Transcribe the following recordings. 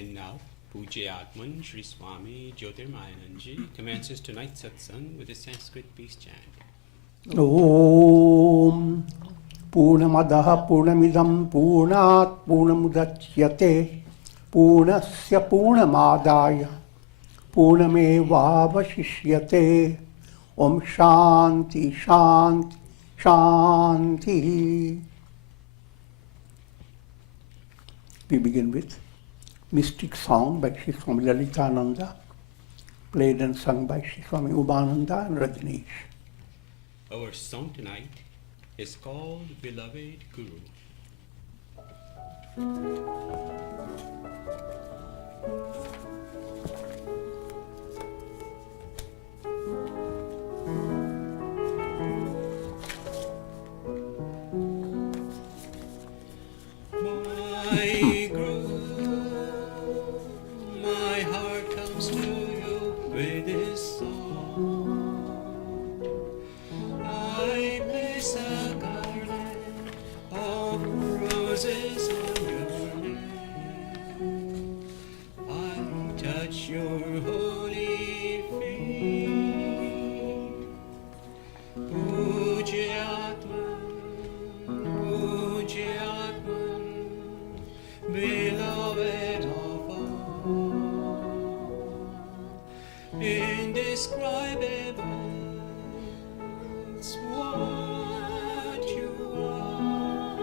And now, Pujya Atman Sri Swami Jyotirmayananda commences tonight's satsang with a Sanskrit peace chant. Om Purnamadaha Purnamidam Purnat Purnamudachyate Purnasya Purnamadaya Purnamevavashishyate. Om Shanti Shanti Shanti. We begin with Mystic Song by Sri Swami Lalitananda, played and sung by Sri Swami Ubananda and Rajneesh. Our song tonight is called Beloved Guru. My Guru, my heart comes to you with this song. I place a garland of roses on your neck. I touch your holy feet. Pujyatman, Pujyatman, beloved of all, indescribable. It's what you are,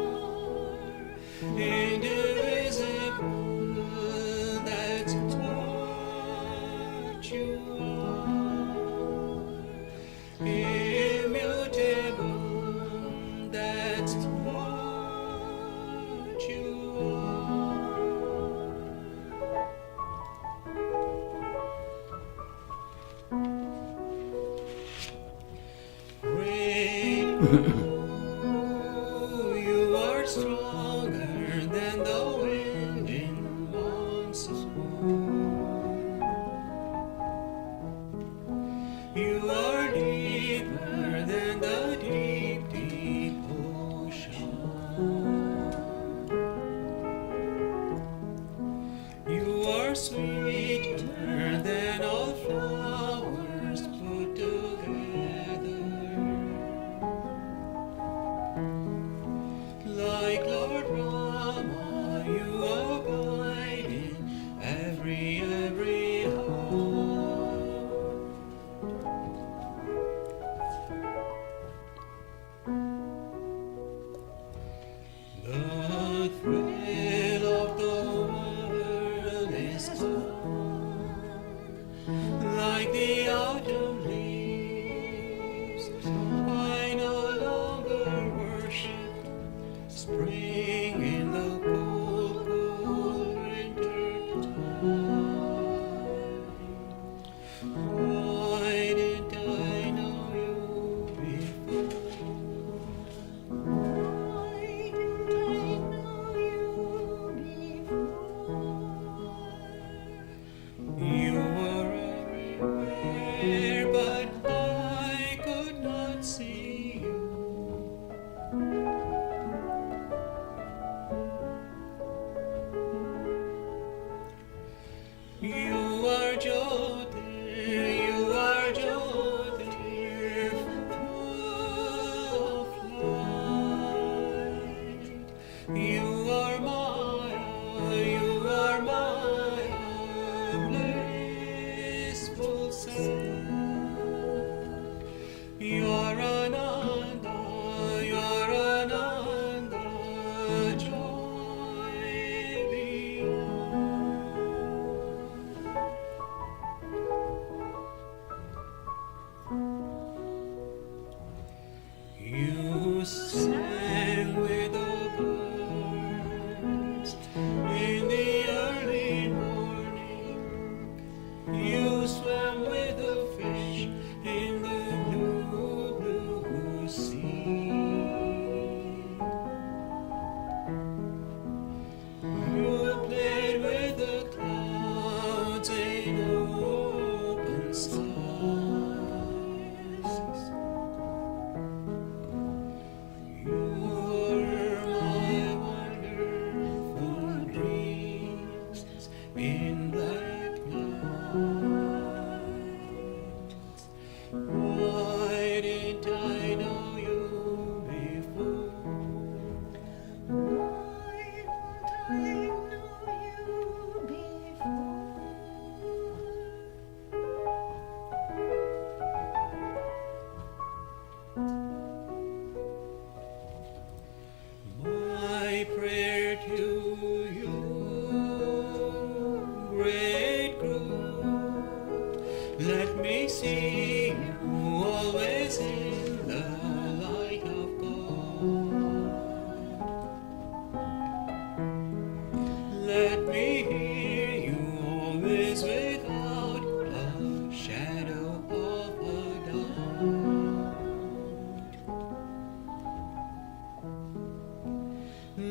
indivisible. That's what you are, immutable. That's what you You are stronger than the wind in monsoon. You are deeper than the deep, deep ocean. You are sweeter than all flowers put together.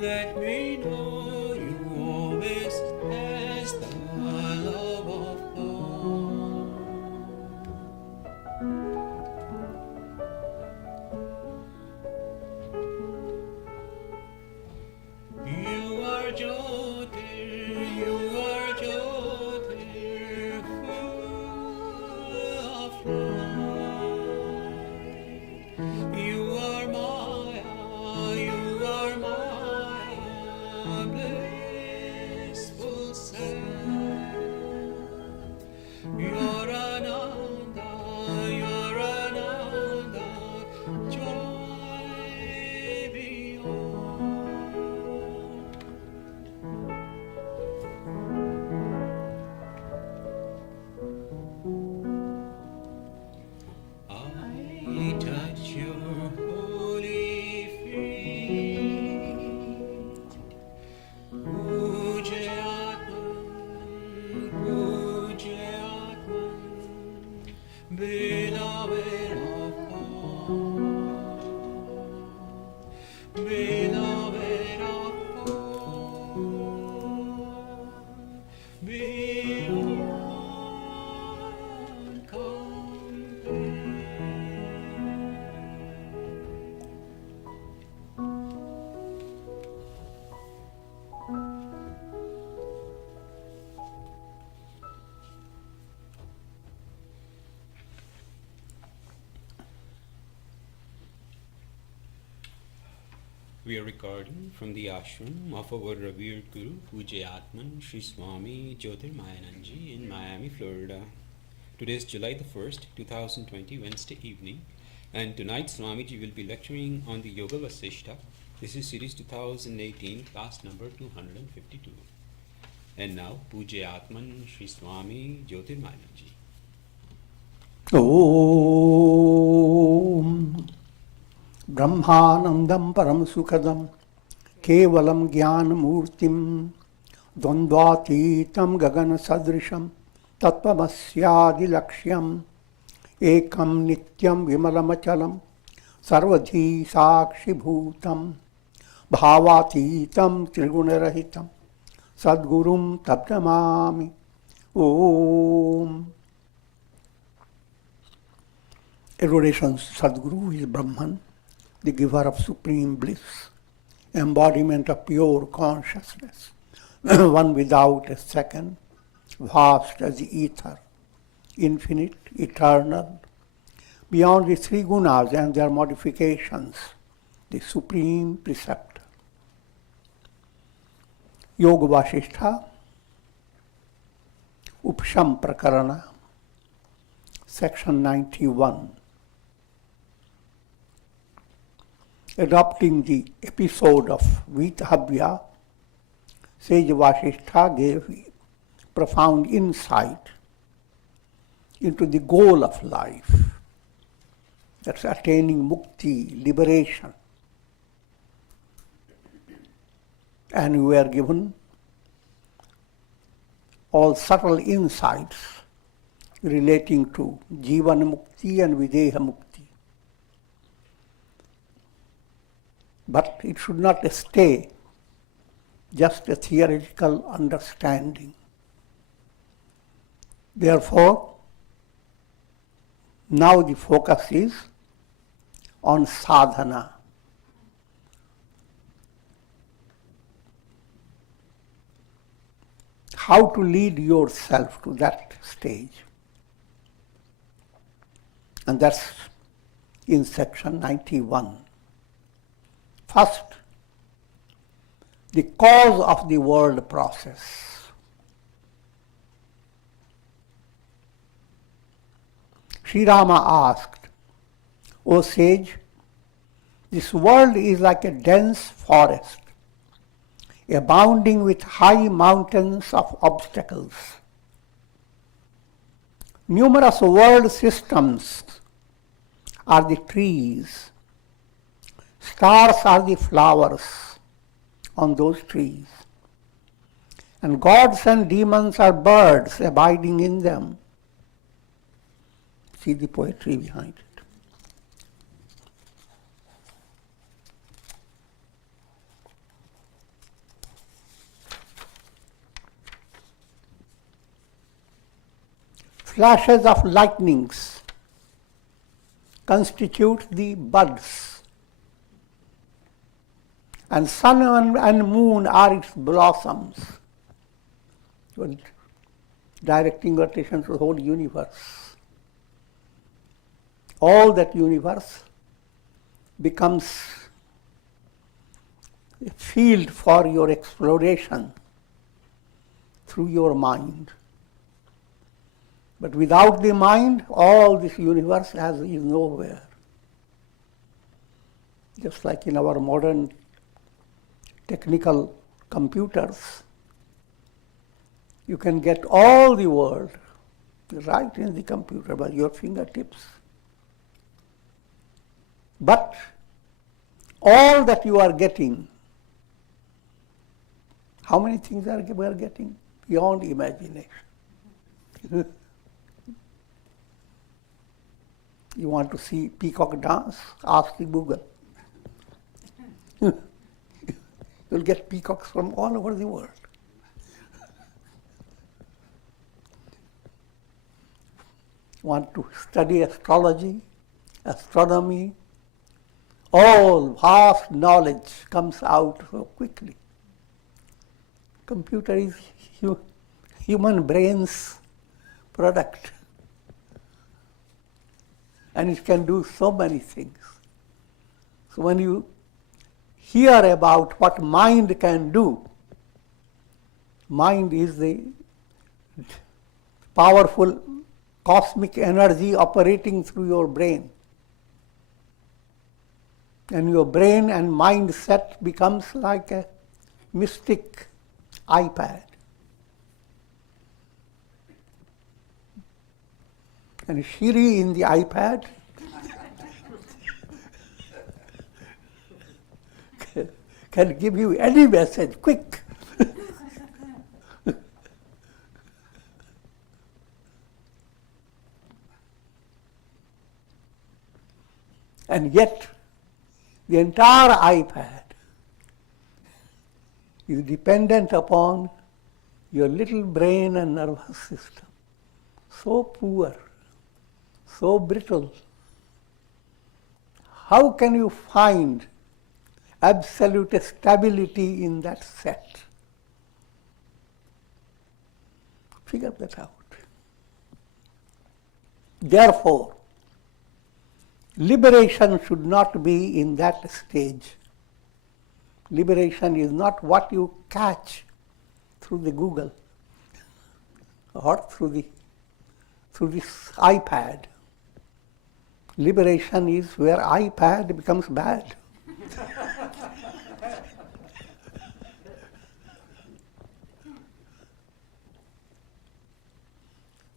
Let me know you always as the love of all. You are Jyotir, you are Jyotir, full of light. You are Maya, you are Maya, blissful self. You're Ananda, you're Ananda, joy beyond. I touch your holy feet. Pujayatman, Pujayatman, beloved of all, beloved of all, beyond compare. We are recording from the ashram of our revered Guru, Pujayatman Sri Swami Jyotirmayananda in Miami, Florida. Today is July the 1st, 2020, Wednesday evening, and tonight Swamiji will be lecturing on the Yoga Vasistha. This is series 2018, class number 252. And now, Pujayatman Sri Swami Jyotirmayananda. Om Brahmanandam Param Sukhadam Kevalam Jnanamurtim Dvandvatitam Gagana Sadrisham Tattvamasya Lakshyam Ekam Nityam Vimalamachalam Sarvadhi Sakshi Bhutam Bhavatitam Trigunarahitam Sadgurum Taptamami. Om. Adoration Sadguru is Brahman, the giver of supreme bliss, embodiment of pure consciousness, one without a second, vast as the ether, infinite, eternal, beyond the three gunas and their modifications, the supreme preceptor. Yoga Vasistha, Upsham Prakarana, section 91. Adopting the episode of Vithabhya, Sage Vasistha gave profound insight into the goal of life, that's attaining mukti, liberation. And we are given all subtle insights relating to Jivana Mukti and Videha Mukti. But it should not stay just a theoretical understanding. Therefore, now the focus is on sadhana. How to lead yourself to that stage. And that's in section 91. First, the cause of the world process. Sri Rama asked, O sage, this world is like a dense forest, abounding with high mountains of obstacles. Numerous world systems are the trees. Stars are the flowers on those trees. And gods and demons are birds abiding in them. See the poetry behind it. flashes of lightnings constitute the buds, and sun and moon are its blossoms. Directing your attention to the whole universe. All that universe becomes a field for your exploration through your mind. But without the mind, all this universe is nowhere. Just like in our modern technical computers, you can get all the world right in the computer by your fingertips. But all that you are getting, how many things we are getting? Beyond imagination. You want to see peacock dance? Ask the Google. You'll get peacocks from all over the world. Want to study astrology, astronomy, all vast knowledge comes out so quickly. Computer is human brain's product. And it can do so many things. So when you hear about what mind can do, mind is the powerful cosmic energy operating through your brain. And your brain and mindset becomes like a mystic iPad. And Shiri in the iPad can give you any message quick. And yet, the entire iPad is dependent upon your little brain and nervous system. So poor, so brittle. How can you find absolute stability in that set? Figure that out. Therefore, liberation should not be in that stage. Liberation is not what you catch through the Google or through this iPad. Liberation is where iPad becomes bad.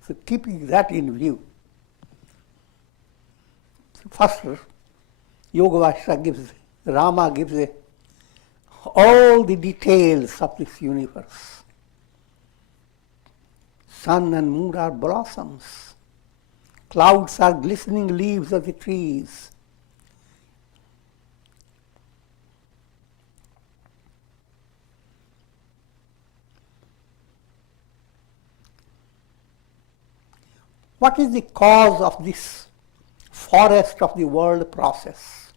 So keeping that in view, first, Yoga Vasistha Rama gives all the details of this universe. Sun and moon are blossoms. Clouds are glistening leaves of the trees. What is the cause of this forest of the world process?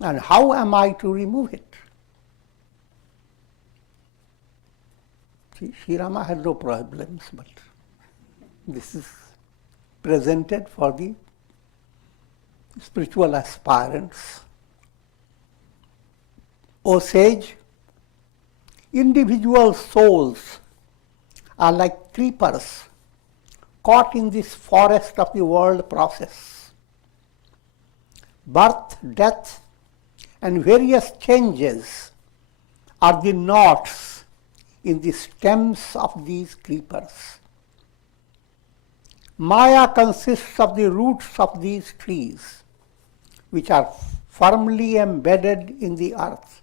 And how am I to remove it? See, Sri Rama had no problems, but this is presented for the spiritual aspirants. O sage, individual souls are like creepers caught in this forest of the world process. Birth, death, and various changes are the knots in the stems of these creepers. Maya consists of the roots of these trees, which are firmly embedded in the earth.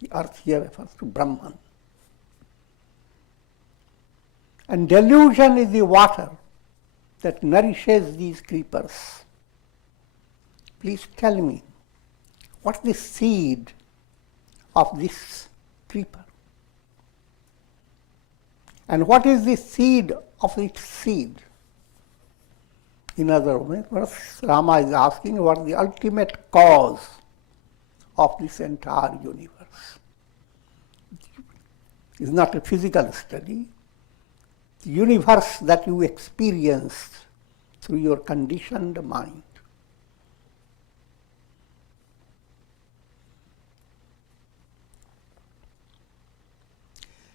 The earth here refers to Brahman. And delusion is the water that nourishes these creepers. Please tell me, what is the seed of this creeper? And what is the seed of its seed? In other words, Rama is asking what is the ultimate cause of this entire universe. It's not a physical study. The universe that you experience through your conditioned mind.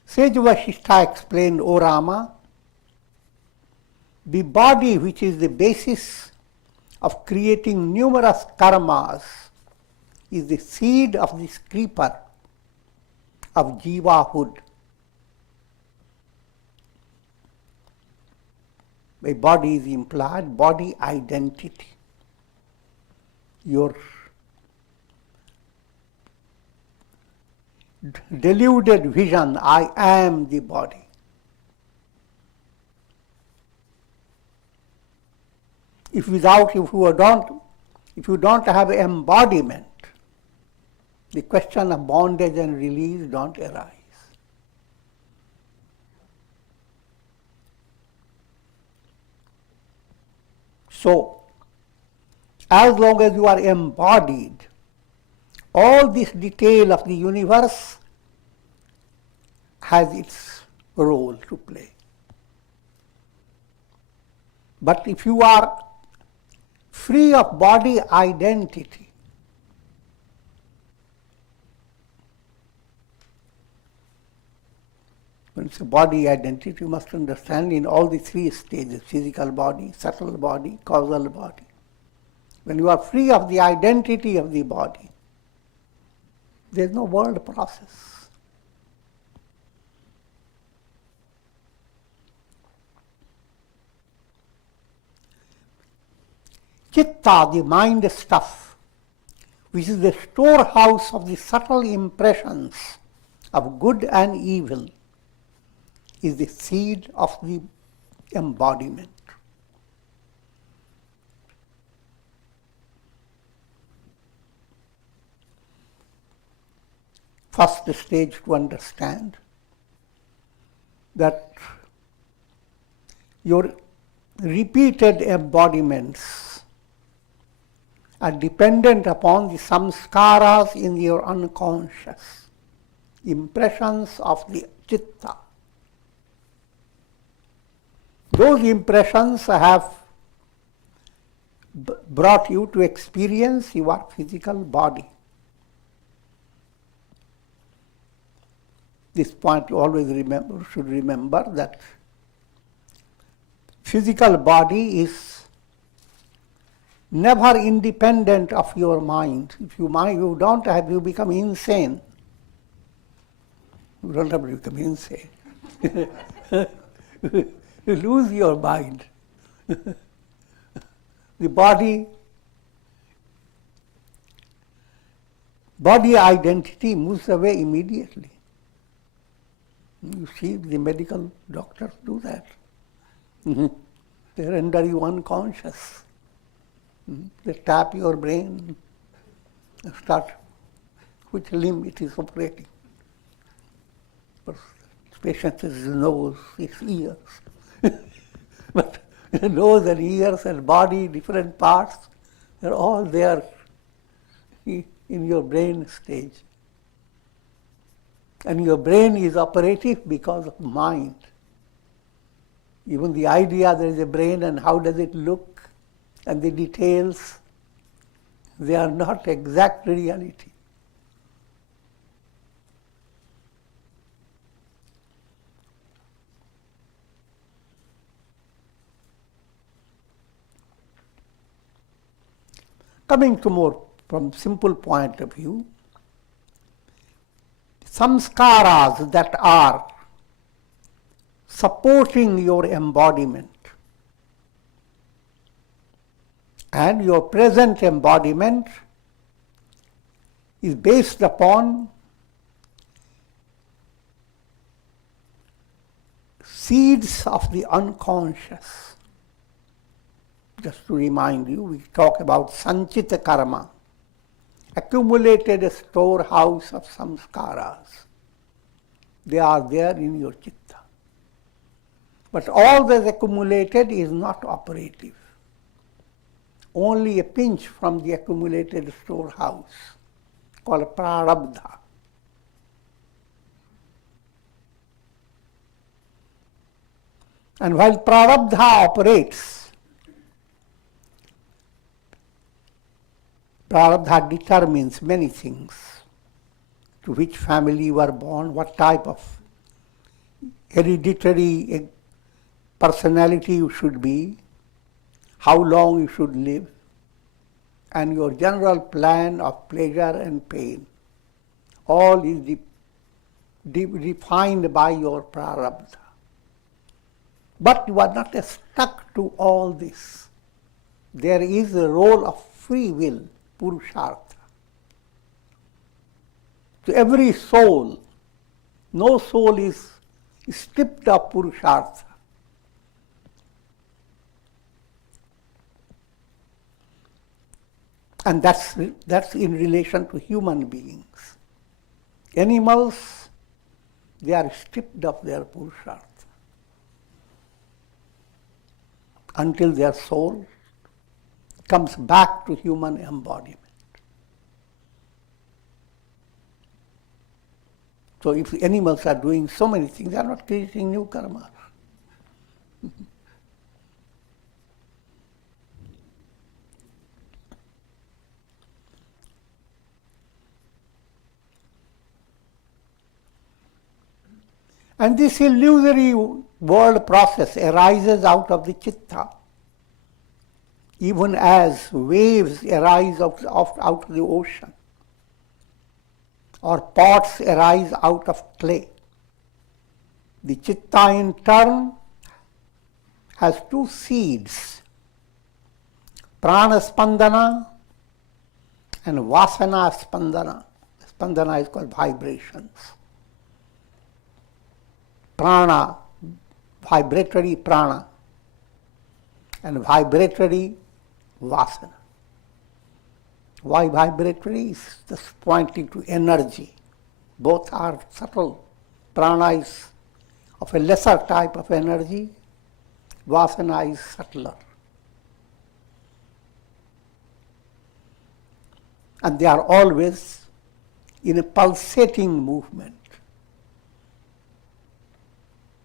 Sage Vasistha explained, O Rama, the body which is the basis of creating numerous karmas is the seed of this creeper of jivahood. By body is implied body identity. Your deluded vision, I am the body. If you don't have embodiment, the question of bondage and release don't arise. So, as long as you are embodied, all this detail of the universe has its role to play. But if you are free of body identity, when it's a body identity, you must understand in all the three stages, physical body, subtle body, causal body. When you are free of the identity of the body, there is no world process. Chitta, the mind stuff, which is the storehouse of the subtle impressions of good and evil, is the seed of the embodiment. First stage to understand that your repeated embodiments are dependent upon the samskaras in your unconscious, impressions of the chitta. Those impressions have brought you to experience your physical body. This point you always should remember that physical body is never independent of your mind. If you don't have, you become insane. You don't have to become insane. You lose your mind. The body identity moves away immediately. You see, the medical doctors do that. They render you unconscious. They tap your brain and start which limb it is operating. But the patient says his nose, his ears. But nose and ears and body, different parts, they're all there in your brain stage. And your brain is operative because of mind. Even the idea there is a brain and how does it look and the details, they are not exact reality. Coming to more from simple point of view, samskaras that are supporting your embodiment and your present embodiment is based upon seeds of the unconscious. Just to remind you, we talk about sanchita karma, accumulated storehouse of samskaras. They are there in your chitta. But all that accumulated is not operative. Only a pinch from the accumulated storehouse, called prarabdha. And while prarabdha operates, prarabdha determines many things. To which family you are born, what type of hereditary personality you should be, how long you should live, and your general plan of pleasure and pain. All is defined by your prarabdha. But you are not stuck to all this. There is a role of free will, purushartha. To every soul, no soul is stripped of purushartha. And that's in relation to human beings. Animals, they are stripped of their purushartha until their soul comes back to human embodiment. So if animals are doing so many things, they are not creating new karma. And this illusory world process arises out of the chitta, even as waves arise out of the ocean, or pots arise out of clay. The chitta in turn has two seeds, prana spandana and vasana spandana. Spandana is called vibrations. Prana, vibratory prana, and vibratory vasana. Why vibratory? Is just pointing to energy. Both are subtle. Prana is of a lesser type of energy, vasana is subtler. And they are always in a pulsating movement.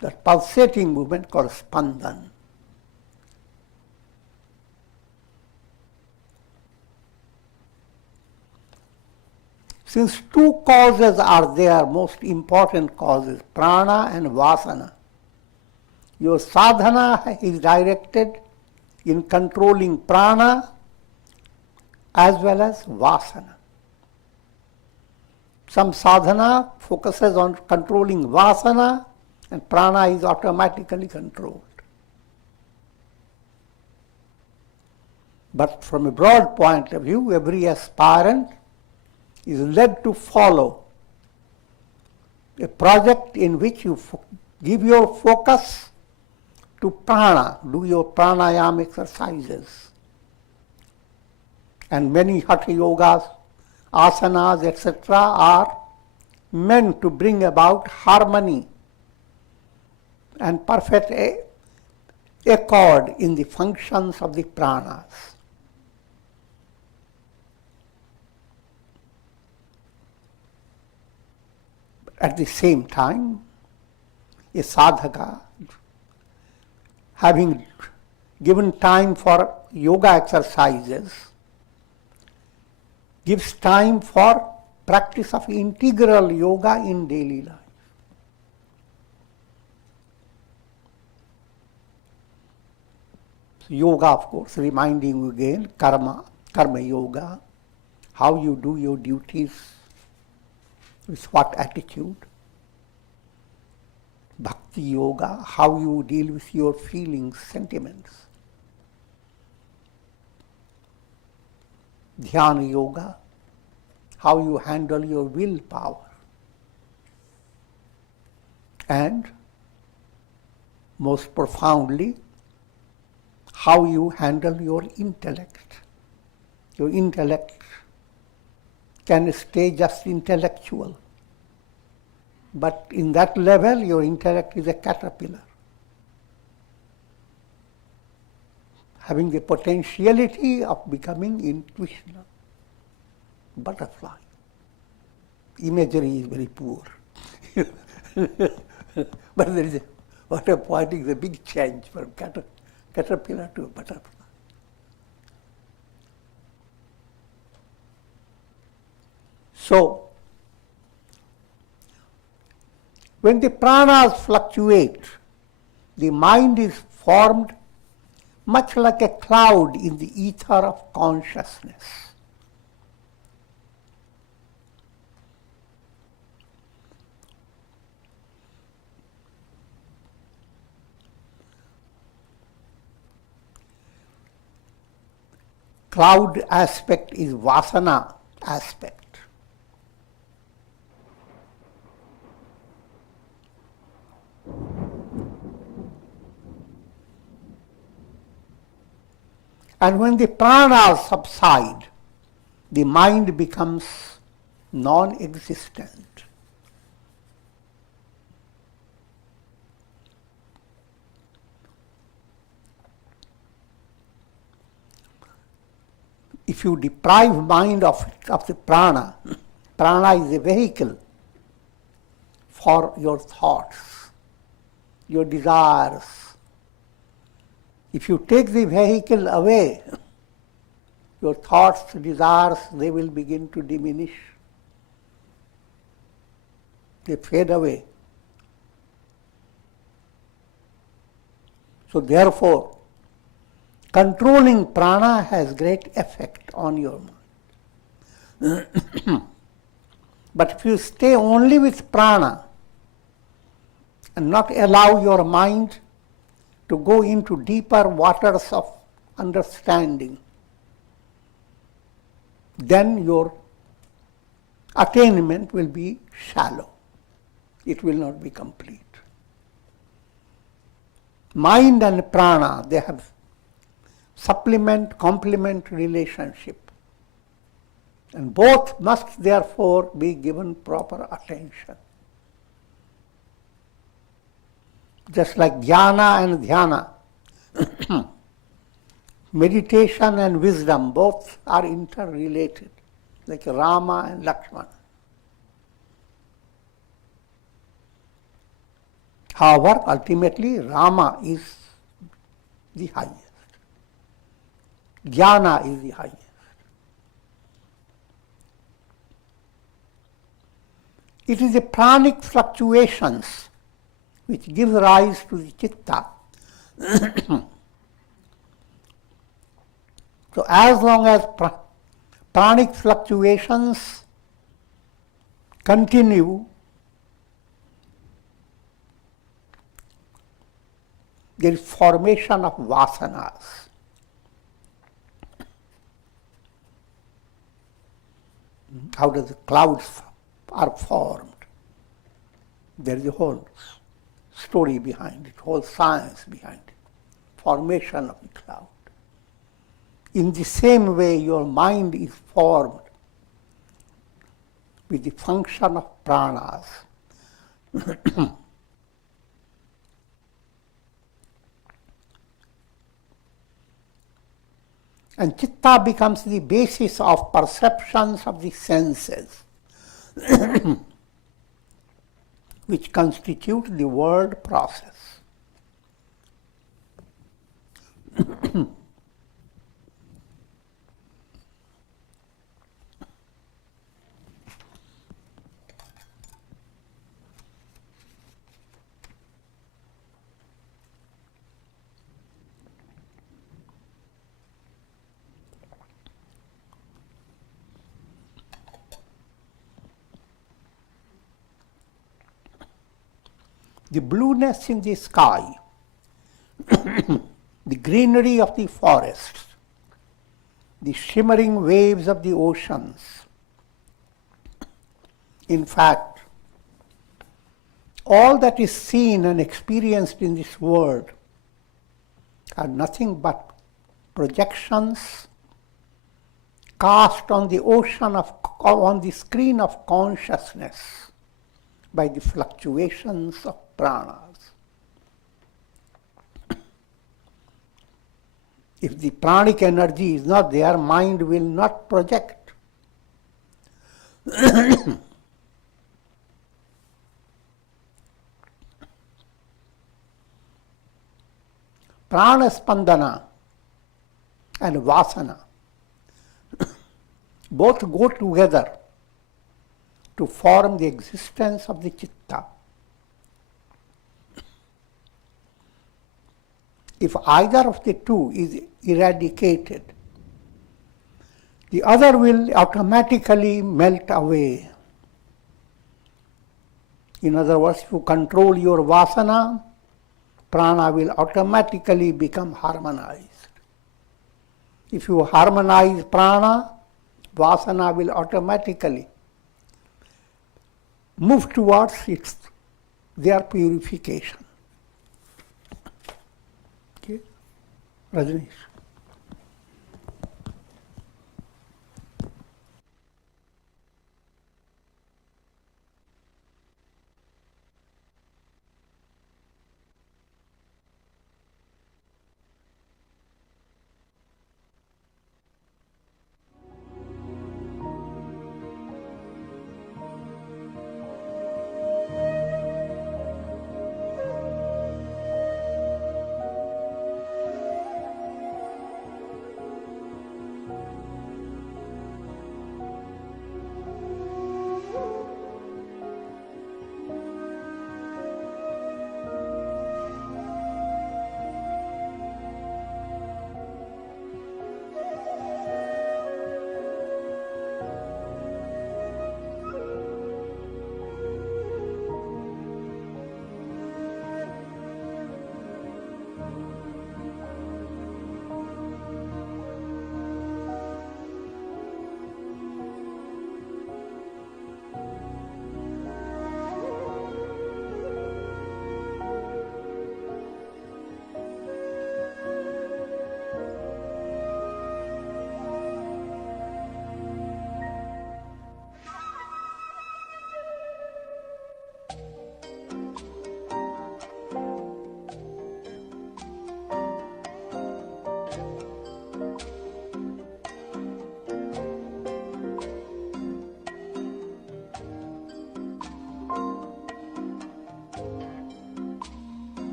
That pulsating movement called spandan. Since two causes are there, most important causes, prana and vasana, your sadhana is directed in controlling prana as well as vasana. Some sadhana focuses on controlling vasana, and prana is automatically controlled. But from a broad point of view, every aspirant is led to follow a project in which you give your focus to prana, do your pranayama exercises. And many hatha yogas, asanas, etc. are meant to bring about harmony and perfect accord in the functions of the pranas. At the same time, a sadhaka, having given time for yoga exercises, gives time for practice of integral yoga in daily life. Yoga, of course, reminding you again, karma yoga, how you do your duties, with what attitude. Bhakti yoga, how you deal with your feelings, sentiments. Dhyana yoga, how you handle your willpower. And most profoundly, how you handle your intellect. Your intellect can stay just intellectual, but in that level your intellect is a caterpillar. having the potentiality of becoming intuitional. Butterfly. Imagery is very poor. But there is what a point is a big change from caterpillar to butterfly. So, when the pranas fluctuate, the mind is formed much like a cloud in the ether of consciousness. Cloud aspect is vasana aspect. And when the pranas subside, the mind becomes non-existent. If you deprive mind of the prana, prana is a vehicle for your thoughts, your desires. If you take the vehicle away, your thoughts, desires, they will begin to diminish. They fade away. So therefore, controlling prana has great effect on your mind. But if you stay only with prana and not allow your mind to go into deeper waters of understanding, then your attainment will be shallow. It will not be complete. Mind and prana, they have supplement-complement relationship. And both must therefore be given proper attention. Just like jnana and dhyana, meditation and wisdom, both are interrelated, like Rama and Lakshmana. However, ultimately, Rama is the highest. Jnana is the highest. It is the pranic fluctuations which give rise to the chitta. So as long as pranic fluctuations continue, there is formation of vasanas. How does the clouds are formed? There is a whole story behind it, whole science behind it, formation of the cloud. In the same way, your mind is formed with the function of pranas. And chitta becomes the basis of perceptions of the senses, which constitute the world process. The blueness in the sky, the greenery of the forests, the shimmering waves of the oceans. In fact, all that is seen and experienced in this world are nothing but projections cast on the on the screen of consciousness by the fluctuations of pranas. If the pranic energy is not there, mind will not project. Prana spandana and vasana both go together to form the existence of the chitta. If either of the two is eradicated, the other will automatically melt away. In other words, if you control your vasana, prana will automatically become harmonized. If you harmonize prana, vasana will automatically move towards their purification. Okay, Rajneesh.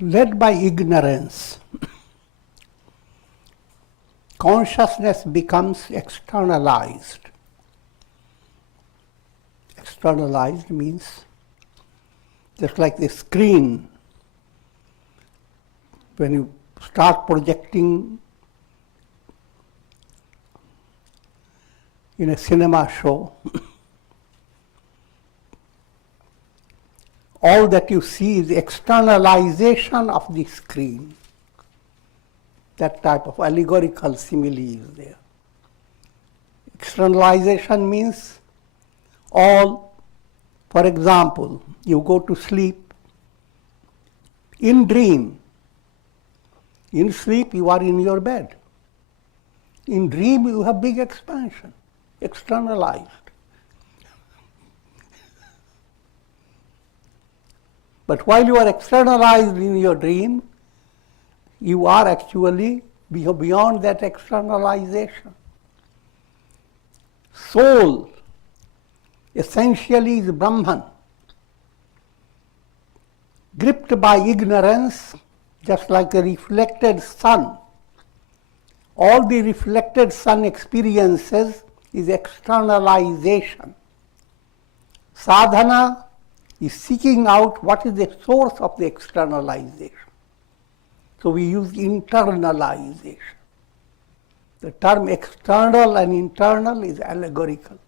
Led by ignorance, consciousness becomes externalized. Externalized means just like the screen. When you start projecting in a cinema show, all that you see is externalization of the screen. That type of allegorical simile is there. Externalization means all, for example, you go to sleep, in dream, in sleep you are in your bed. In dream you have big expansion, externalized. But while you are externalized in your dream, you are actually beyond that externalization. Soul essentially is Brahman. Gripped by ignorance, just like a reflected sun. All the reflected sun experiences is externalization. Sadhana is seeking out what is the source of the externalization. So we use internalization. The term external and internal is allegorical.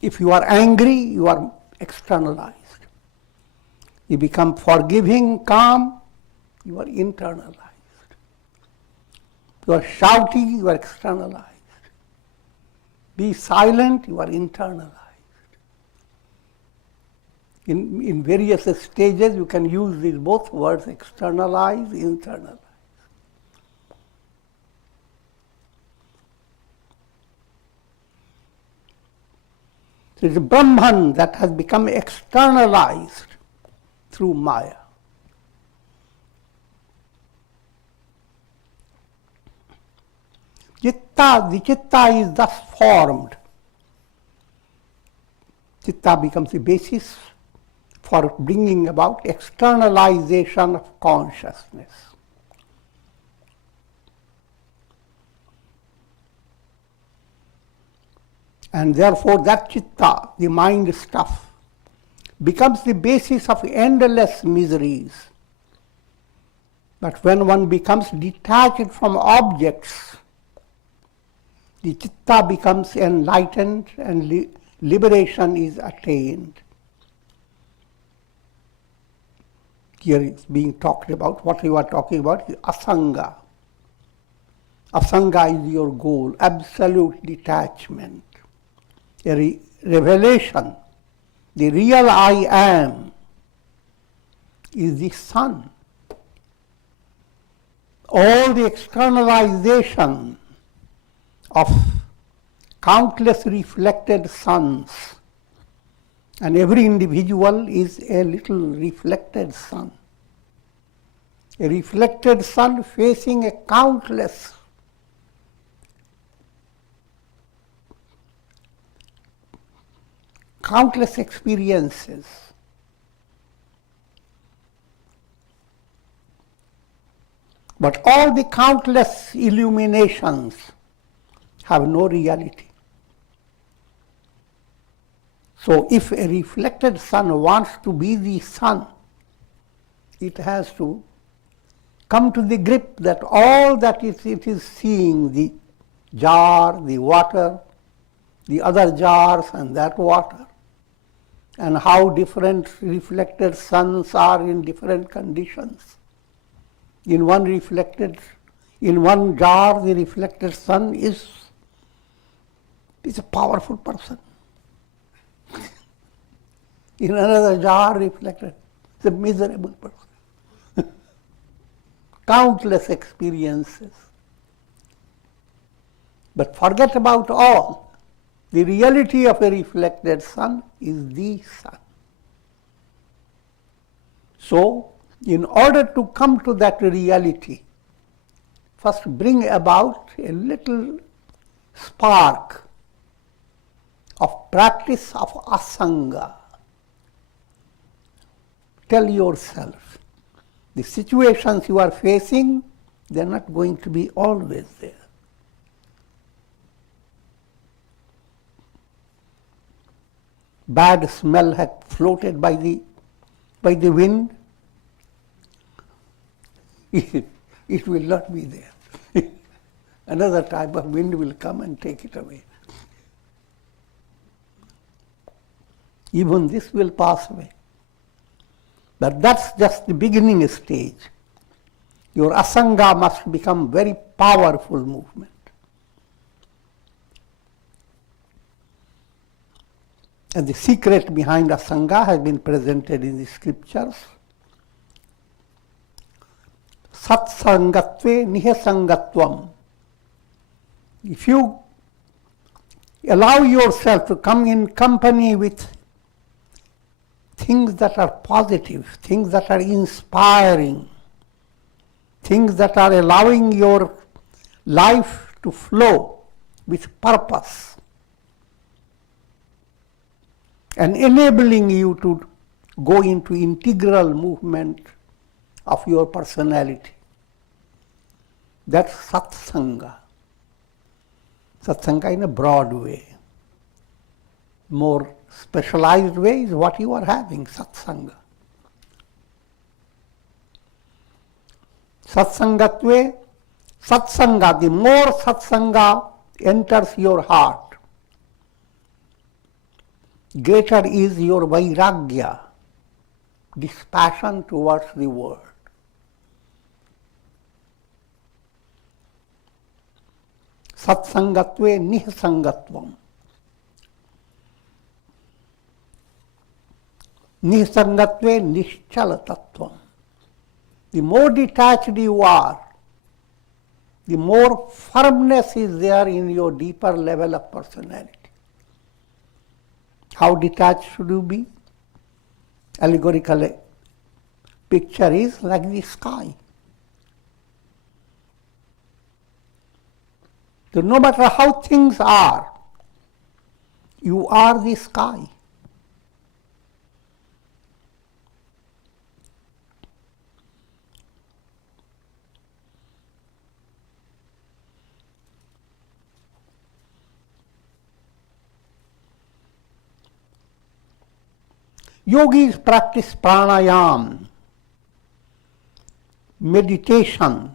If you are angry, you are externalized. You become forgiving, calm, you are internalized. You are shouting, you are externalized. Be silent, you are internalized. In various stages, you can use these both words, externalize, internalize. So it's Brahman that has become externalized through Maya. The Chitta is thus formed. Chitta becomes the basis for bringing about externalization of consciousness. And therefore that Chitta, the mind stuff, becomes the basis of endless miseries. But when one becomes detached from objects, the Chitta becomes enlightened and liberation is attained. Here is being talked about, what you are talking about is Asanga. Asanga is your goal, absolute detachment, a revelation. The real I am is the sun. All the externalization of countless reflected suns, and every individual is a little reflected sun. A reflected sun facing a countless experiences. But all the countless illuminations have no reality. So if a reflected sun wants to be the sun, it has to come to the grip that all that it is seeing, the jar, the water, the other jars and that water, and how different reflected suns are in different conditions. In one jar, the reflected sun is a powerful person. In another jar, reflected, it's a miserable person. Countless experiences. But forget about all. The reality of a reflected sun is the sun. So, in order to come to that reality, first bring about a little spark of practice of asanga. Tell yourself, the situations you are facing, they are not going to be always there. Bad smell had floated by the wind. It will not be there. Another type of wind will come and take it away. Even this will pass away. But that's just the beginning stage. Your asanga must become very powerful movement. And the secret behind asanga has been presented in the scriptures. Satsangatve nihasangatvam. If you allow yourself to come in company with things that are positive, things that are inspiring, things that are allowing your life to flow with purpose and enabling you to go into integral movement of your personality. That's satsanga. Satsanga in a broad way. More specialized way is what you are having, satsanga. Satsangatve, satsanga, the more satsanga enters your heart, greater is your vairagya, dispassion towards the world. Satsangatve nihasangatvam. Nihasangatve nischalatatvam. The more detached you are, the more firmness is there in your deeper level of personality. How detached should you be? Allegorical picture is like the sky. So no matter how things are, you are the sky. Yogis practice pranayam, meditation,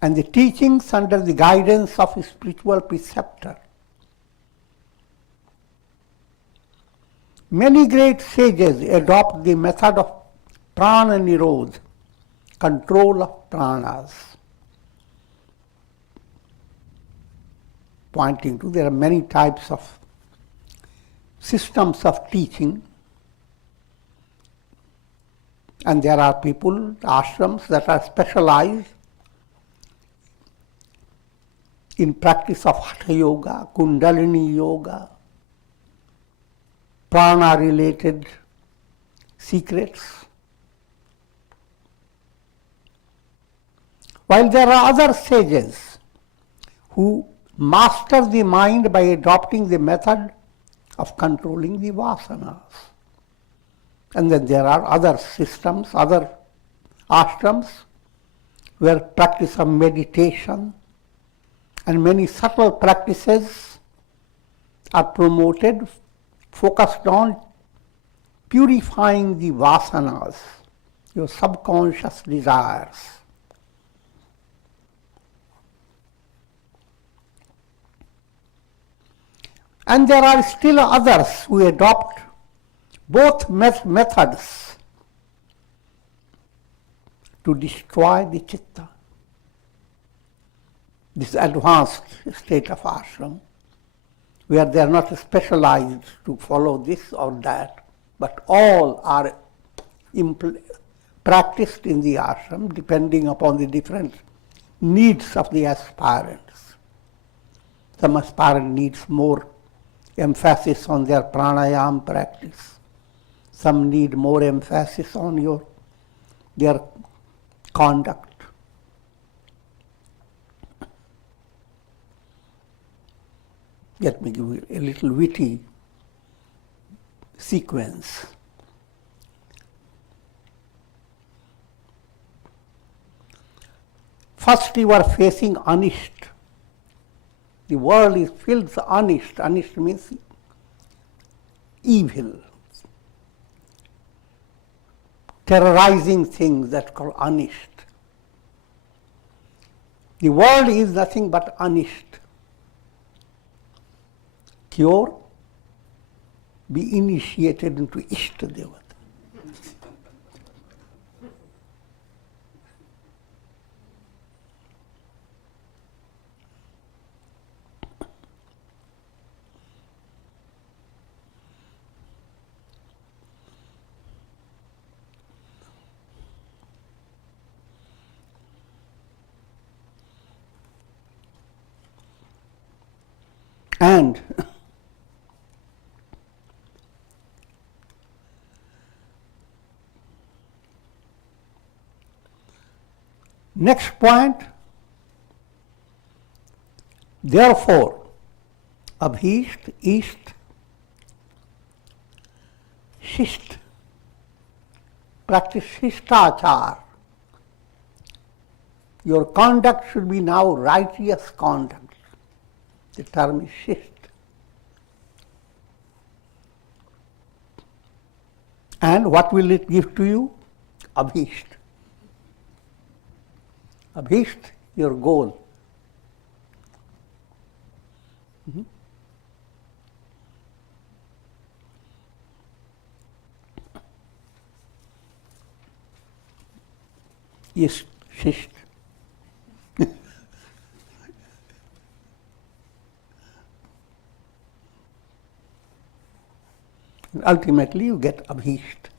and the teachings under the guidance of a spiritual preceptor. Many great sages adopt the method of prana nirodha, control of pranas, pointing to there are many types of systems of teaching, and there are people, ashrams that are specialized in practice of Hatha Yoga, Kundalini Yoga, prana-related secrets. While there are other sages who master the mind by adopting the method of controlling the vasanas. And then there are other systems, other ashrams, where practice of meditation and many subtle practices are promoted, focused on purifying the vasanas, your subconscious desires. And there are still others who adopt both methods to destroy the chitta. This advanced state of ashram, where they are not specialized to follow this or that, but all are practiced in the ashram depending upon the different needs of the aspirants. Some aspirant needs more emphasis on their pranayam practice. Some need more emphasis on their conduct. Let me give you a little witty sequence. First you are facing anisht. The world is filled with anisht. Anisht means evil, terrorizing things that call anisht. The world is nothing but anisht. cure, be initiated into Ishtadevata. And next point, therefore, Abhishta, East, Shist, practice Shishtachar. Your conduct should be now righteous conduct. The term is Shist. And what will it give to you? Abhishta. Abhishta, your goal. Yes, Shist. Ultimately, you get Abhishta.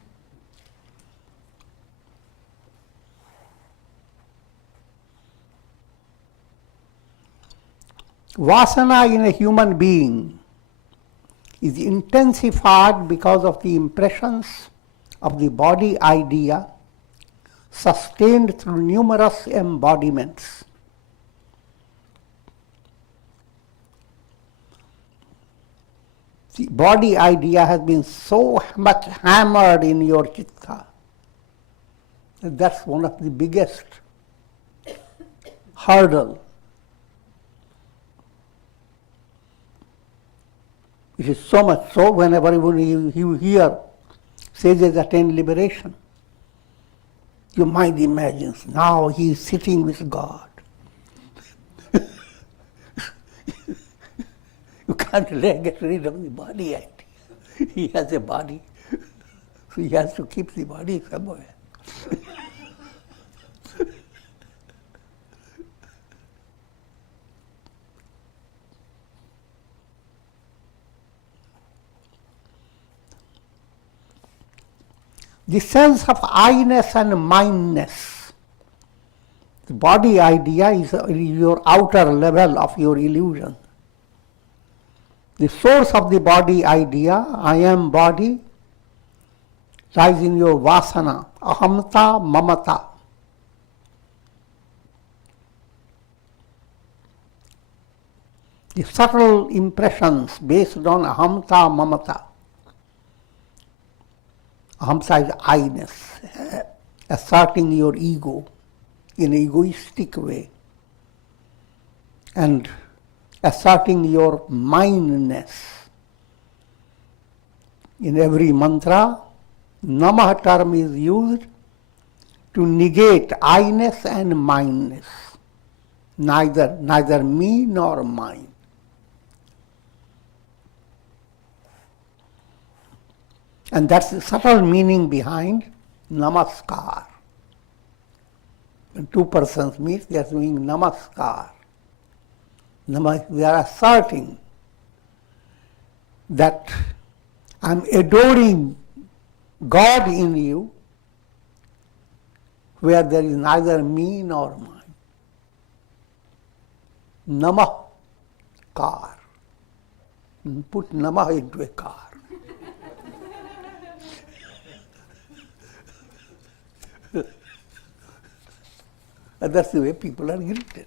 Vasana in a human being is intensified because of the impressions of the body idea sustained through numerous embodiments. The body idea has been so much hammered in your chitta that that's one of the biggest hurdle. It is so much so whenever you hear sages attain liberation, your mind imagines now he is sitting with God. You can't get rid of the body idea. He has a body, so he has to keep the body somewhere. The sense of I-ness and mindness. The body idea is your outer level of your illusion. The source of the body idea, I am body, lies in your vasana, ahamta, mamata. The subtle impressions based on ahamta, mamata. Ahamsa is I-ness, asserting your ego in an egoistic way, and asserting your mindness. In every mantra, Namah term is used to negate I-ness and mindness, neither me nor mine. And that's the subtle meaning behind namaskar. When two persons meet, they are doing namaskar. They are asserting that I am adoring God in you, where there is neither me nor mine. Namah-kar. Put Namah into a car. And that's the way people are greeted.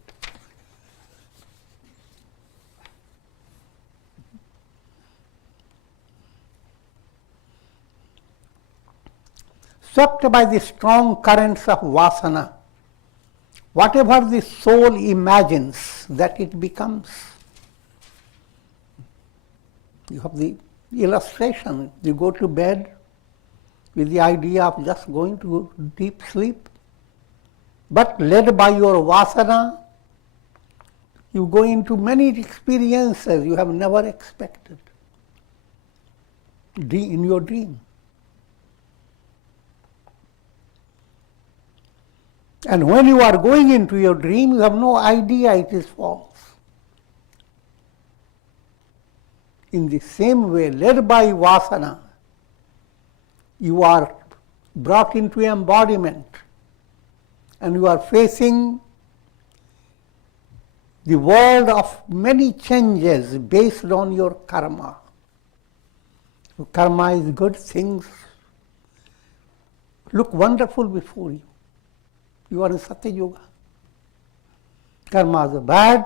Swept by the strong currents of vasana, whatever the soul imagines, that it becomes. You have the illustration. You go to bed with the idea of just going to deep sleep, but led by your vasana, You go into many experiences you have never expected in your dream. And when you are going into your dream, you have no idea it is false. In the same way, led by vasana, you are brought into embodiment and you are facing the world of many changes based on your karma. So karma is good, things look wonderful before you. You are in Satya Yoga. Karma is bad,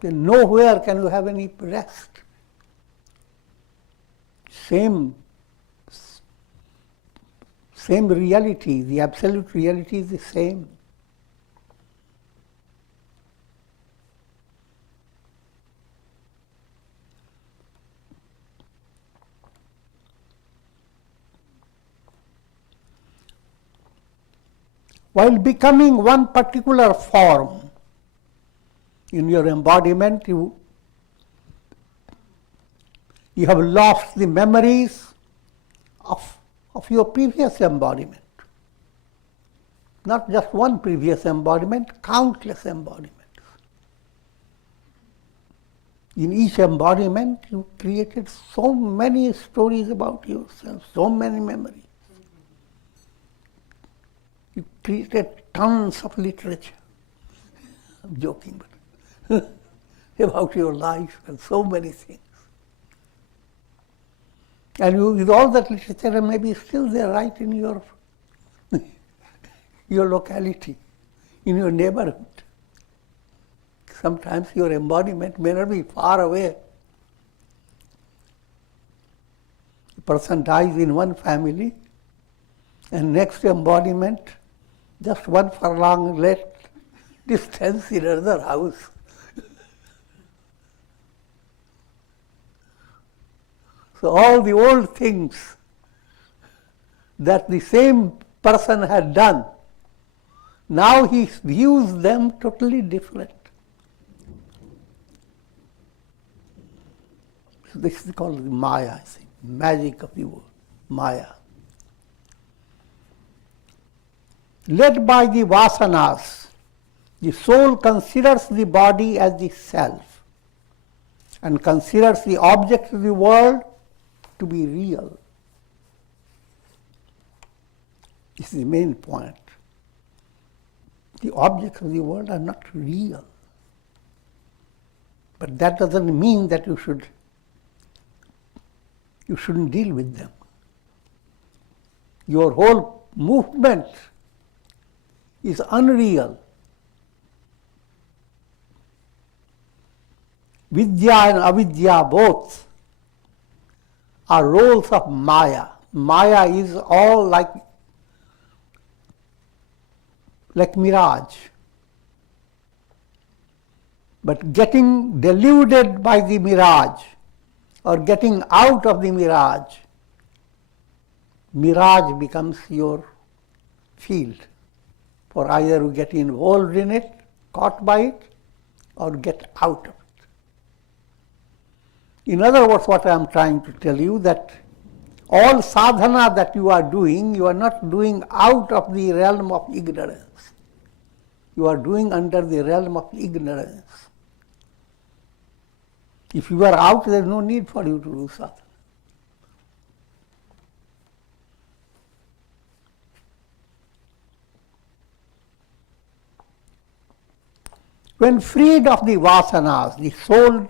then nowhere can you have any rest. Same reality, the absolute reality is the same. While becoming one particular form in your embodiment, you have lost the memories of your previous embodiment. Not just one previous embodiment, countless embodiments. In each embodiment, you created so many stories about yourself, so many memories. You created tons of literature. I'm joking, but about your life and so many things. And you, with all that literature, maybe still there right in your locality, in your neighborhood. Sometimes your embodiment may not be far away. A person dies in one family, and next embodiment, just one furlong distance in another house. So all the old things that the same person had done, now he views them totally different. So this is called Maya, I think, magic of the word, Maya. Led by the vasanas, the soul considers the body as the self and considers the objects of the world to be real. This is the main point. The objects of the world are not real. But that doesn't mean that you shouldn't deal with them. Your whole movement is unreal. Vidya and avidya both are roles of Maya. Maya is all like mirage. But getting deluded by the mirage or getting out of the mirage becomes your field. For either you get involved in it, caught by it, or get out of it. In other words, what I am trying to tell you, that all sadhana that you are not doing out of the realm of ignorance. You are doing under the realm of ignorance. If you are out, there is no need for you to do sadhana. When freed of the vasanas, the soul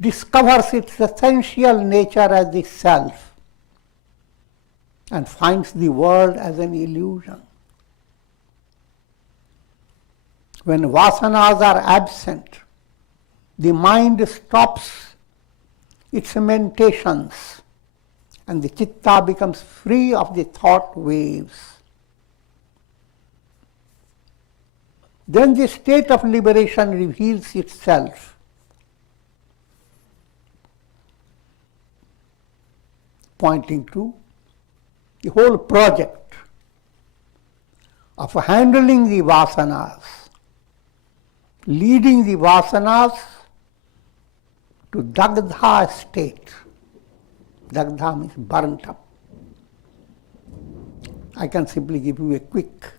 discovers its essential nature as the self and finds the world as an illusion. When vasanas are absent, the mind stops its meditations and the chitta becomes free of the thought waves. Then the state of liberation reveals itself. Pointing to the whole project of handling the vasanas leading the vasanas to Dagdha state. Dagdha means burnt up. I can simply give you a quick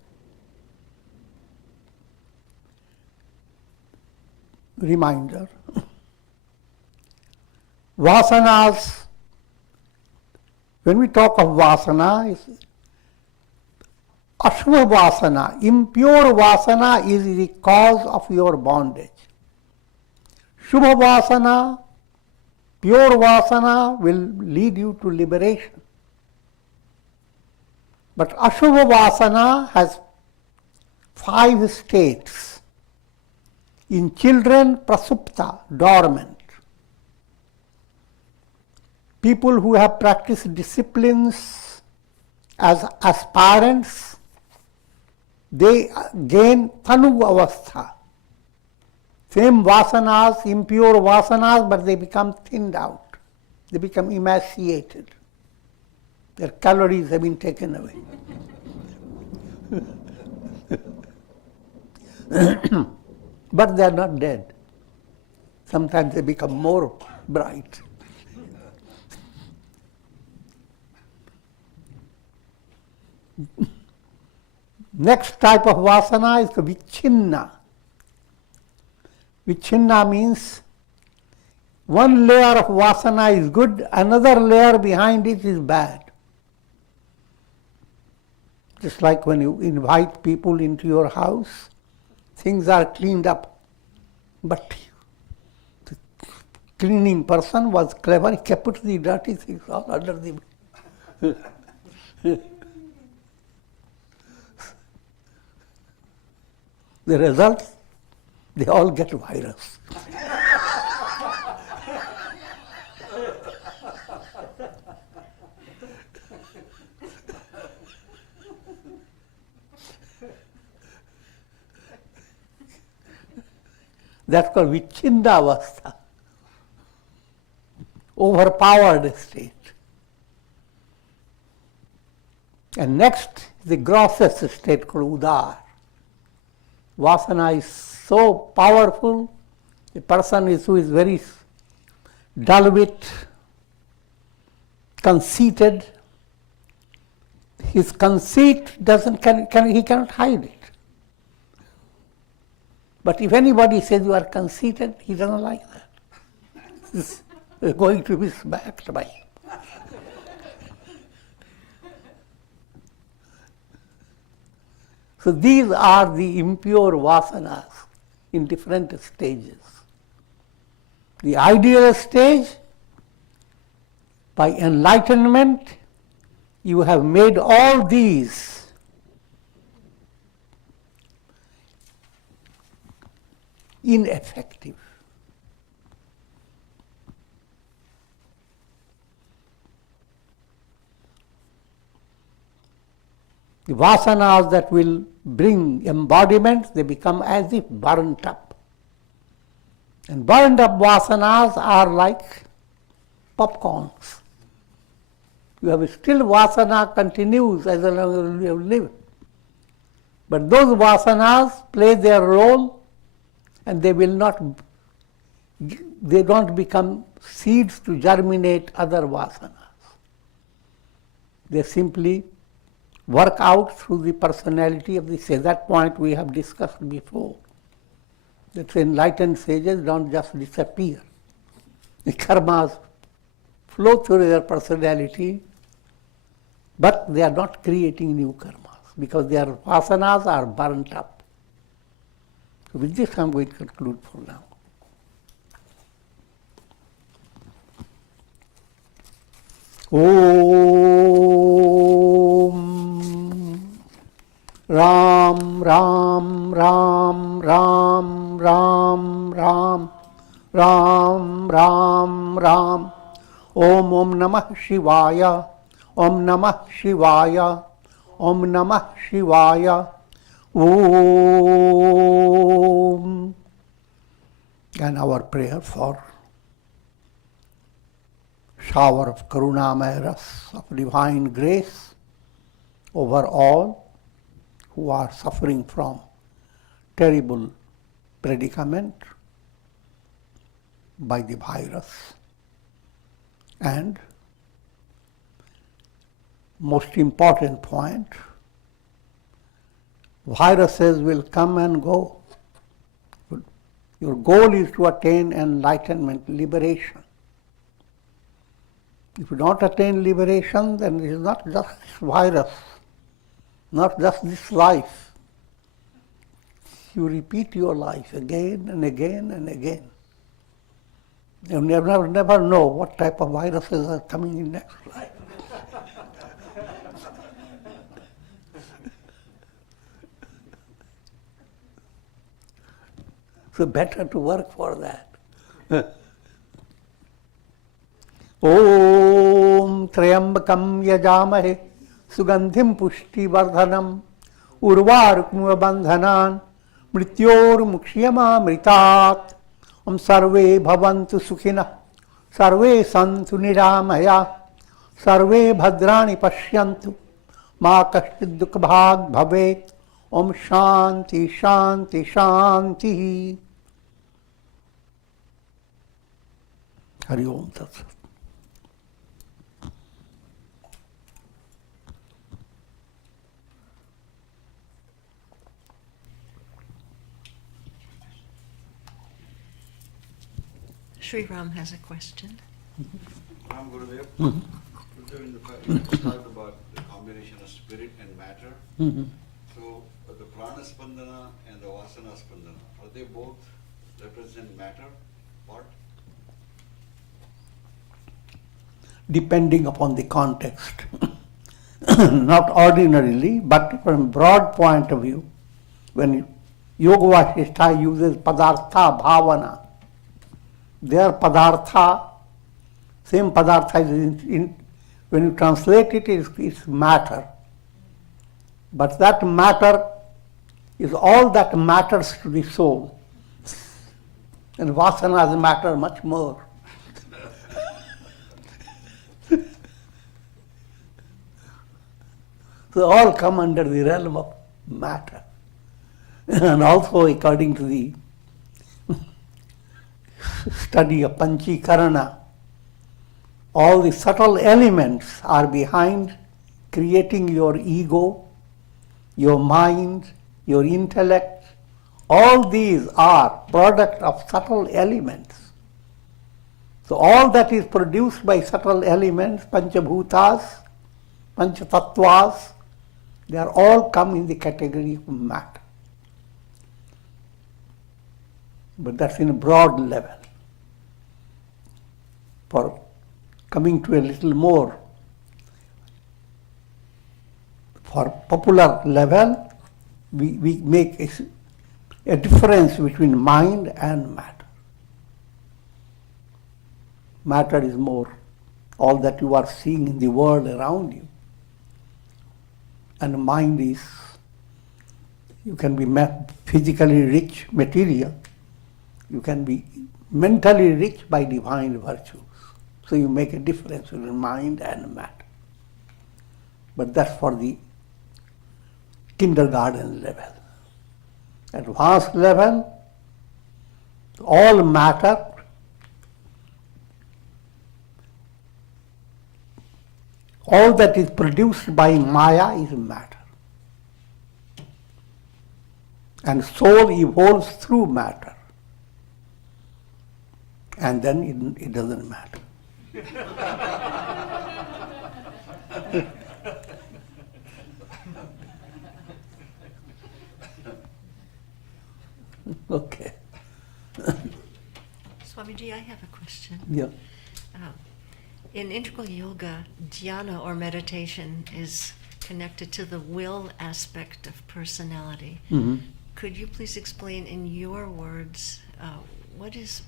reminder. Vasanas, when we talk of vasana, Ashva vasana, impure vasana is the cause of your bondage. Shubha vasana, pure vasana will lead you to liberation. But Ashubha vasana has 5 states. In children, prasupta, dormant. People who have practiced disciplines as aspirants, they gain tanu avastha. Same vasanas, impure vasanas, but they become thinned out. They become emaciated. Their calories have been taken away. But they are not dead. Sometimes they become more bright. Next type of vasana is the vichinna. Vichinna means one layer of vasana is good, another layer behind it is bad. Just like when you invite people into your house, things are cleaned up. But the cleaning person was clever, he kept the dirty things all under the... The result, they all get virus. That's called vichinda-avastha, overpowered state. And next, the grossest state called udar. Vasana is so powerful, a person who is very dull-witted, conceited, his conceit he cannot hide it. But if anybody says you are conceited, he doesn't like that. This is going to be smacked by him. So these are the impure vasanas in different stages. The ideal stage, by enlightenment, you have made all these ineffective. The vasanas that will bring embodiment, they become as if burnt up. And burnt up vasanas are like popcorns. You have still vasana continues as long as you live. But those vasanas play their role and they don't become seeds to germinate other vasanas. They simply work out through the personality of the sage. That point we have discussed before. That enlightened sages don't just disappear. The karmas flow through their personality, but they are not creating new karmas because their vasanas are burnt up. So with this I am going to conclude for now. Om Ram Ram Ram Ram Ram Ram Ram Ram Ram Om Om Namah Shivaya Om Namah Shivaya Om Namah Shivaya Om. And our prayer for shower of Karunamaya Ras, of divine grace over all who are suffering from terrible predicament by the virus. And most important point, viruses will come and go. Your goal is to attain enlightenment, liberation. If you don't attain liberation, then it is not just this virus, not just this life. You repeat your life again and again and again. You never know what type of viruses are coming in next life. So better to work for that. Om Trayambakam Yajamahe Sugandhim Pushti Vardhanam Urvarukmuva Bandhanan Mrityor Mukshiyama Mritat Om Sarve Bhavantu Sukhina Sarve Santu Niramaya Sarve Bhadrani Pashyantu Ma Kashchid Dukbhag Bhavet Om Shanti Shanti Shanti. Hari Om Tat Sat. Sri Ram has a question. Ram Gurudev, in the past you talked about the combination of spirit and matter. So the prana spandana and the vasana spandana, are they both represent matter part? Depending upon the context. Not ordinarily, but from a broad point of view, when Yoga Vasistha uses padartha bhavana, their padartha, same padartha is when you translate it, it's matter. But that matter is all that matters to the soul. And vasana matter much more. So all come under the realm of matter. And also according to the study of Panchikarana, all the subtle elements are behind creating your ego, your mind, your intellect. All these are product of subtle elements. So all that is produced by subtle elements, Panchabhutas, Panchatattvas, they are all come in the category of matter. But that's in a broad level. For coming to a little more, for popular level, we make a difference between mind and matter. Matter is more all that you are seeing in the world around you. And mind is, you can be physically rich, material. You can be mentally rich by divine virtues. So you make a difference between mind and matter. But that's for the kindergarten level. Advanced level, all matter, all that is produced by Maya is matter. And soul evolves through matter. And then it doesn't matter. Okay. Swamiji, I have a question. Yeah. In integral yoga, dhyana or meditation is connected to the will aspect of personality. Mm-hmm. Could you please explain in your words what is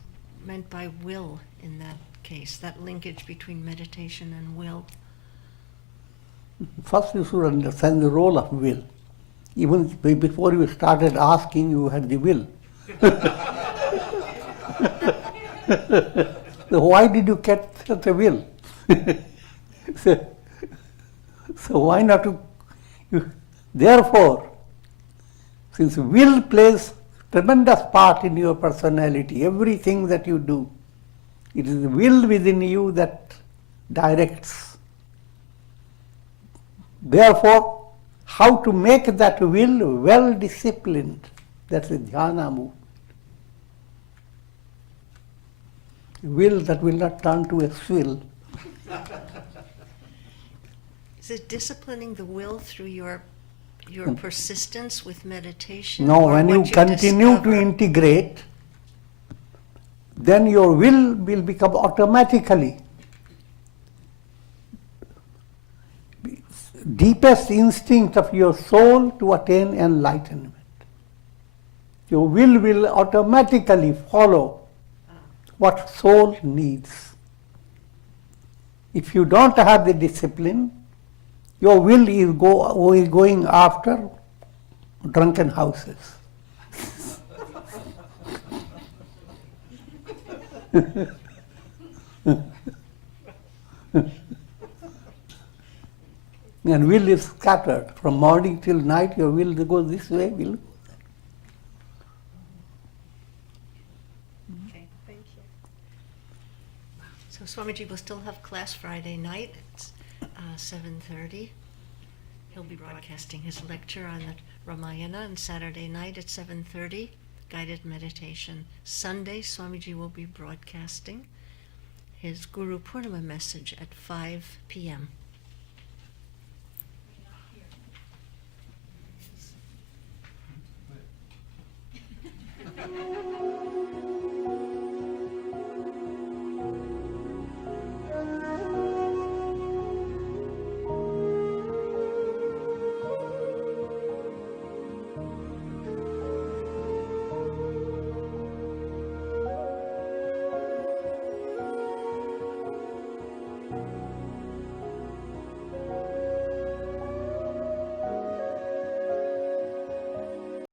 meant by will in that case, that linkage between meditation and will? First you should understand the role of will. Even before you started asking, you had the will. So why did you get such a will? So why not to... Therefore, since will plays tremendous part in your personality, everything that you do. It is the will within you that directs. Therefore, how to make that will well disciplined, that's the dhyana movement. Will that will not turn to a swill. Is it disciplining the will through your persistence with meditation? No, or when you what continue discover? to integrate, then your will become automatically deepest instinct of your soul to attain enlightenment. Your will automatically follow what soul needs. If you don't have the discipline, your will is going after drunken houses. And will is scattered. From morning till night, your will goes this way, will. Okay, thank you. So Swamiji will still have class Friday night at 7:30. He'll be broadcasting his lecture on the Ramayana on Saturday night at 7:30, guided meditation. Sunday, Swamiji will be broadcasting his Guru Purnima message at 5 p.m.